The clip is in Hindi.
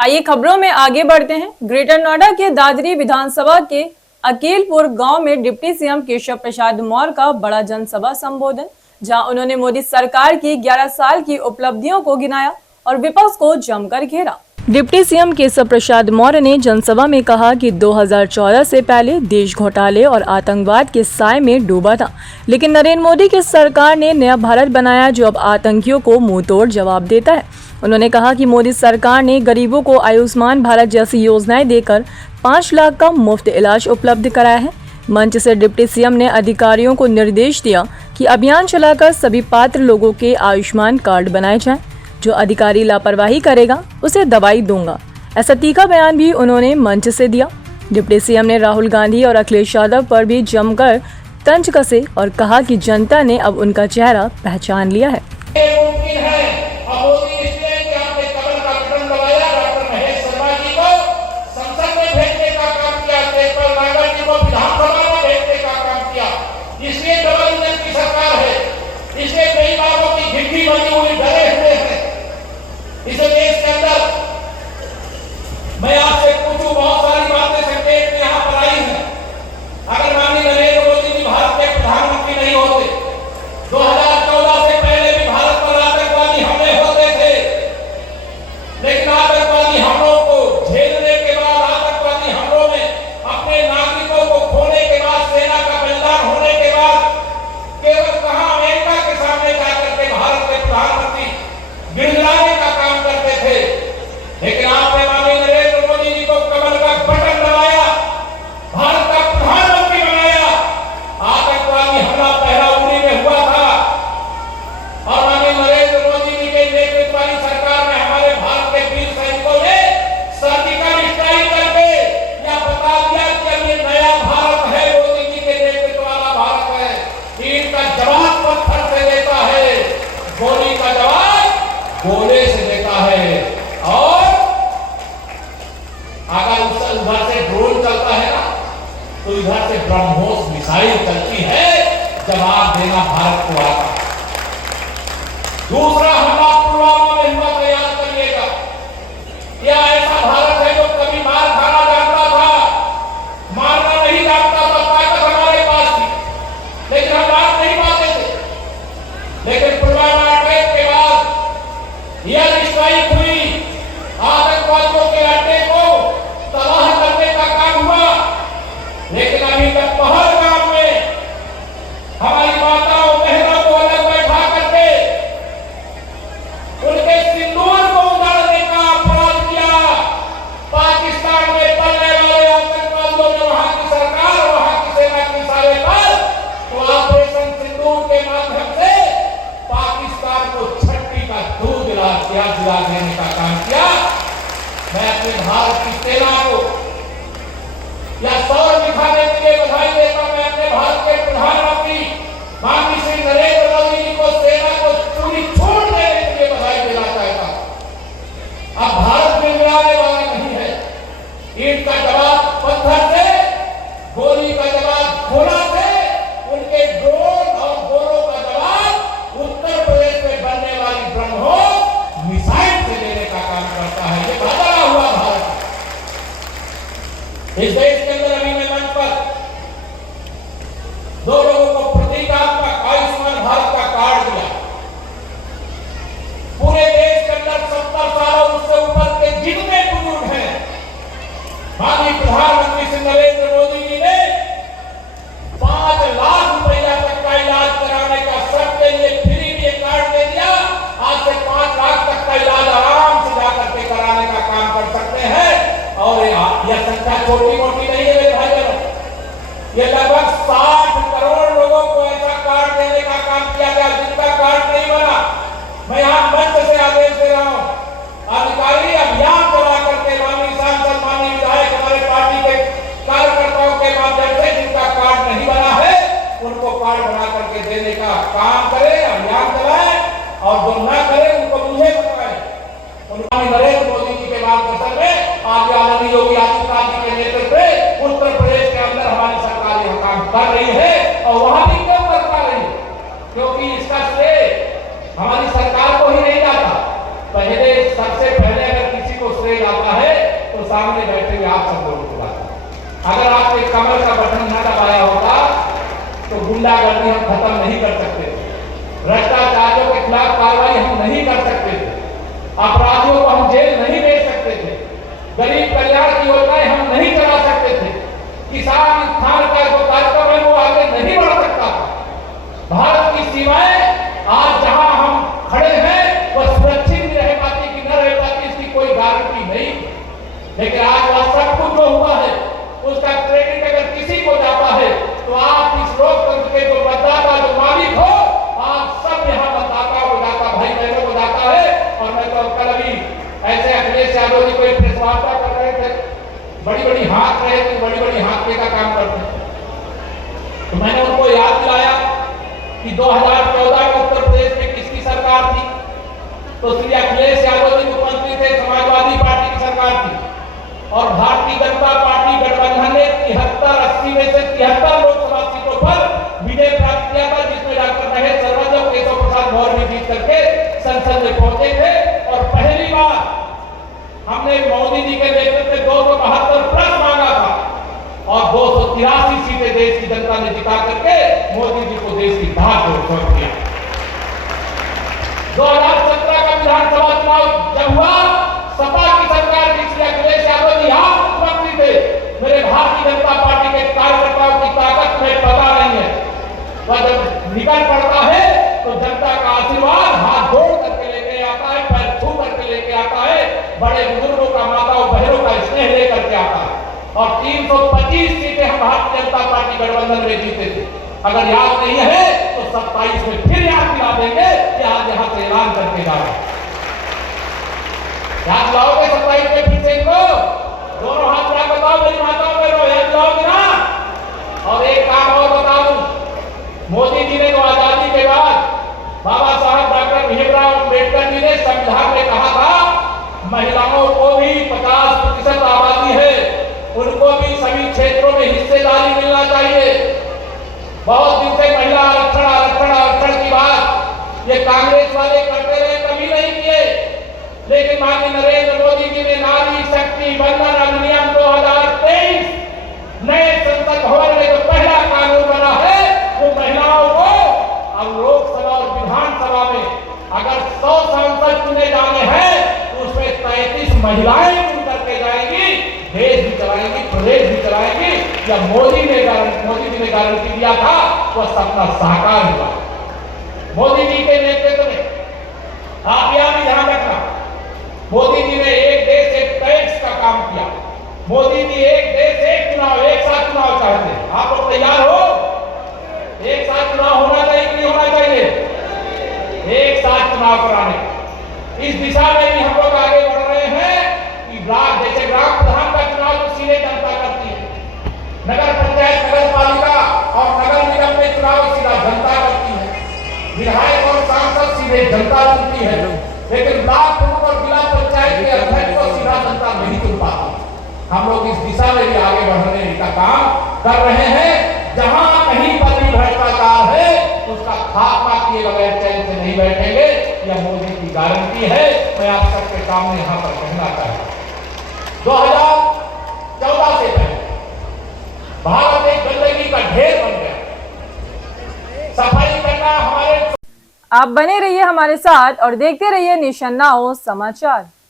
आइए खबरों में आगे बढ़ते हैं। ग्रेटर नोएडा के दादरी विधानसभा के अकीलपुर गांव में डिप्टी सीएम केशव प्रसाद मौर्य का बड़ा जनसभा संबोधन, जहां उन्होंने मोदी सरकार की 11 साल की उपलब्धियों को गिनाया और विपक्ष को जमकर घेरा। डिप्टी सीएम केशव प्रसाद मौर्य ने जनसभा में कहा कि 2014 से पहले देश घोटाले और आतंकवाद के साए में डूबा था, लेकिन नरेंद्र मोदी की सरकार ने नया भारत बनाया जो अब आतंकियों को मुंहतोड़ जवाब देता है। उन्होंने कहा कि मोदी सरकार ने गरीबों को आयुष्मान भारत जैसी योजनाएं देकर 5 लाख का मुफ्त इलाज उपलब्ध कराया है। मंच से डिप्टी सीएम ने अधिकारियों को निर्देश दिया कि अभियान चलाकर सभी पात्र लोगों के आयुष्मान कार्ड बनाए जाएं। जो अधिकारी लापरवाही करेगा उसे दवाई दूंगा, ऐसा तीखा बयान भी उन्होंने मंच से दिया। डिप्टी सीएम ने राहुल गांधी और अखिलेश यादव पर भी जमकर तंज कसे और कहा कि जनता ने अब उनका चेहरा पहचान लिया है। इस देश के अंदर मैं आपसे पूछूं, बहुत सारी बातें संकेत में यहाँ पर आई हैं। अगर माननीय नरेंद्र मोदी जी भारत के प्रधानमंत्री नहीं होते, 2014 से पहले भी भारत पर आतंकवादी हमले होते थे, लेकिन आतंकवादी हमलों को झेलने के बाद, आतंकवादी हमलों में अपने नागरिकों को खोने के बाद, सेना का बलिदान होने के बाद केवल कहां अमेरिका के सामने जाकर के भारत के प्रधानमंत्री गिड़गिड़ाने का काम करते थे। लेकिन आपने माननीय नरेंद्र मोदी जी को कमल का बटन दबाया, भारत का प्रधानमंत्री बनाया। आतंकवादी हमला पहला उड़ी में हुआ था और माननीय नरेंद्र मोदी जी के नेतृत्व वाली सरकार में हमारे भारत के वीर सैनिकों ने सर्जिकल स्ट्राइक करके यह बता दिया कि अब ये नया भारत है, मोदी जी के नेतृत्व वाला भारत है। ईंट का जवाब पत्थर से देता है, गोली का जवाब गोले से देता है। और अगर उधर से ड्रोन चलता है ना, तो इधर से ब्रह्मोस मिसाइल चलती है, जवाब देना भारत को आता है। दूसरा हमला पुलवामा में हुआ था, याद करिएगा। यह ऐसा भारत है जो कभी मार खाना जानता था, मारना नहीं जानता था। ताकत हमारे पास थी, लेकिन हम मार नहीं पाते थे। लेकिन पुलवामा अटैक के बाद यह स्ट्राइक हुई, आतंकवादियों के अड्डे को तबाह करने का काम हुआ। लेकिन अभी तक पहलगाम में हमारी माताओं बहनों को अलग बैठा करके उनके सिंदूर को उजाड़ने का अपराध किया। पाकिस्तान में पलने वाले आतंकवादियों ने वहां की सरकार, वहां की सेना के इशारे पर तो ऑपरेशन सिंदूर के माध्यम से पाकिस्तान को छट्टी का दूध दिला देने का काम किया। मैं अपने भारत की सेना को यह सौर दिखाने के लिए बधाई देता। मैं अपने भारत के प्रधानमंत्री माननीय श्री नरेंद्र मोदी जी को, सेना को पूरी छूट देने के लिए बधाई देना चाहता हूं। अब भारत गिड़गिड़ाने वाला नहीं है। ईंट का जवाब पत्थर से, गोली का जवाब गोला से, उनके ड्रोन और गोलों का जवाब उत्तर प्रदेश में बनने वाली ब्रह्मोस मिसाइल से देने का काम करता है। ये बदला हुआ भारत। इस देश के अंदर अभी मैं मंच पर 2 लोगों को प्रतीकात्मक आयुष्मान भारत का कार्ड दिया। पूरे देश के अंदर 70 सालों उससे ऊपर के जितने बुजुर्ग हैं, माननीय प्रधानमंत्री श्री नरेंद्र मोदी जी ने 5 लाख रुपया तक का इलाज कराने का सबके लिए फ्री में कार्ड दे दिया। आज से 5 लाख तक का इलाज आराम से जाकर के कराने का काम कर सकते हैं। और यह संख्या छोटी मोटी नहीं है मेरे भाइयों, ये लगभग 60 करोड़ लोगों को ऐसा कार्ड देने का काम किया गया जिनका कार्ड नहीं बना। मैं यहाँ मंच से आदेश दे रहा हूँ, अधिकारी अभियान चला करके माननीय सांसद, माननीय विधायक, हमारे पार्टी के कार्यकर्ताओं के माध्यम से जिनका कार्ड नहीं बना है उनको कार्ड बना करके देने का काम करे, अभियान चलाए। और जो न करे उनको मुझे बताए। उन्होंने नरेंद्र मोदी जी के मार्गदर्शन में आज आदरणीय योगी आदित्यनाथ जी के नेतृत्व में उत्तर प्रदेश के अंदर हमारी सरकार यह काम कर रही है। और वहां भी क्यों करता रही है? क्योंकि इसका श्रेय हमारी सरकार को ही नहीं जाता। पहले सबसे पहले अगर किसी को श्रेय जाता है सामने बैठे हुए आप सब लोगों को बात, अगर आपने कमर का बटन न दबाया होता तो गुंडागर्दी हम खत्म नहीं कर सकते थे, भ्रष्टाचारियों के खिलाफ कार्रवाई हम नहीं कर सकते थे, अपराधियों को हम जेल नहीं भेज सकते थे, गरीब कल्याण की योजनाएं हम नहीं चला सकते थे, किसान उत्थान का जो कार्यक्रम है वो आगे नहीं बढ़ सकता था। भारत की सीमाएं आज जहां हम खड़े हैं वह सुरक्षित भी रह पाती कि न रह पाती इसकी कोई गारंटी नहीं, लेकिन आज वह सब कुछ जो हुआ है उसका क्रेडिट अगर किसी को जाता है तो आप इस लोकतंत्र के जो मतदाता जो मालिक हो आप सब यहाँ मतदाताओं को जाता, भाई बहनों को जाता है। और मैं तो कल अभी ऐसे अखिलेश यादव जी कोई प्रेस वार्ता कर रहे थे, बड़ी बड़ी हाथ रहे थे, बड़ी बड़ी हाथ का काम करते हैं, तो मैंने उनको याद दिलाया कि 2014 में उत्तर प्रदेश में किसकी सरकार थी, तो श्री अखिलेश यादव जी मुख्यमंत्री थे, समाजवादी पार्टी की सरकार थी, और भारतीय जनता पार्टी गठबंधन ने 73-80 में से 73 लोकसभा सीटों पर विजय प्राप्त किया था, जिसमें डॉक्टर महेश सर्वज्ञ और केशव प्रसाद मौर्य भी जीत करके संसद में पहुंचे थे। और पहली बार हमने मोदी जी के नेतृत्व में 272 प्लस मांगा था और 283 सीटें देश की जनता ने जिता करके मोदी जी को देश की बात सौंप दिया। 2017 का विधानसभा चुनाव जब हुआ, सपा की सरकार जिसमें अखिलेश यादव जी आप मुख्यमंत्री थे, मेरे भारतीय जनता पार्टी के कार्यकर्ताओं की ताकत में पता नहीं है, वह जब निकल पड़ता है तो जनता का आशीर्वाद हाथ जोड़ करके लेके आता है, पैर छू करके लेके आता है, बड़े बुजुर्गों का, माताओं बहनों का स्नेह लेकर के आता है। और 325 सीटें हम भारतीय जनता पार्टी गठबंधन में जीते थे, अगर याद नहीं है तो 27 में फिर याद दिला देंगे कि आज यहां से ऐलान करके जा रहे हैं। याद लाओगे 27 में फिर से इनको दोनों हाथ मिला बताओ, मेरी माताओं बहनों याद लाओगे ना। और एक काम और बता दूं, मोदी जी ने तो आजादी के बाद बाबा साहब डॉक्टर भीमराव अम्बेडकर जी ने संविधान में कहा था महिलाओं को भी 50% आबादी है, उनको भी सभी क्षेत्रों में हिस्सेदारी मिलना चाहिए। बहुत दिन से महिला आरक्षण आरक्षण आरक्षण की बात ये कांग्रेस वाले करते रहे, कभी नहीं किए, लेकिन माननीय नरेंद्र मोदी जी ने नारी शक्ति वंदन अधिनियम 2023 नए संसद भवन में जो पहला कानून बना है वो महिलाओं को अब लोकसभा और विधानसभा में अगर 100 सांसद चुने जाने हैं तो उसमें 33 महिलाएं चुन करके जाएंगी, देश भी चलाएंगी, प्रदेश भी चलाएंगी। या मोदी जी ने गारंटी दिया था वह सपना साकार हुआ। मोदी जी के नेतृत्व में आप यहां भी ध्यान रखना, मोदी जी ने एक देश एक टैक्स का काम किया। मोदी जी एक देश एक चुनाव, एक साथ चुनाव चाहते हैं। आप लोग तैयार हो? एक साथ चुनाव होना चाहिए कि नहीं होना चाहिए? एक साथ चुनाव कराने इस दिशा में भी हम लोग आगे बढ़ रहे हैं कि ब्लॉक जैसे ग्राम प्रधान का चुनाव तो सीधे जनता करती है, नगर पंचायत नगर पालिका और नगर निगम में चुनाव सीधा जनता करती है, विधायक और सांसद सीधे जनता चुनती है, लेकिन ब्लॉक प्रमुख और जिला पंचायत के अध्यक्ष को सीधा जनता नहीं चुन पाती। हम लोग इस दिशा में भी आगे बढ़ने का काम कर रहे हैं। जहां कहीं पर भी भ्रष्टाचार है उसका खात्मा किए बगैर चैन से नहीं बैठेंगे, यह मोदी की गारंटी है। मैं आप सबके सामने यहाँ पर कहना चाहता हूँ 2014 से पहले भारत एक गंदगी का ढेर बन गया। सफाई करना हमारे आप बने रहिए हमारे साथ और देखते रहिए नेशन नाउ समाचार।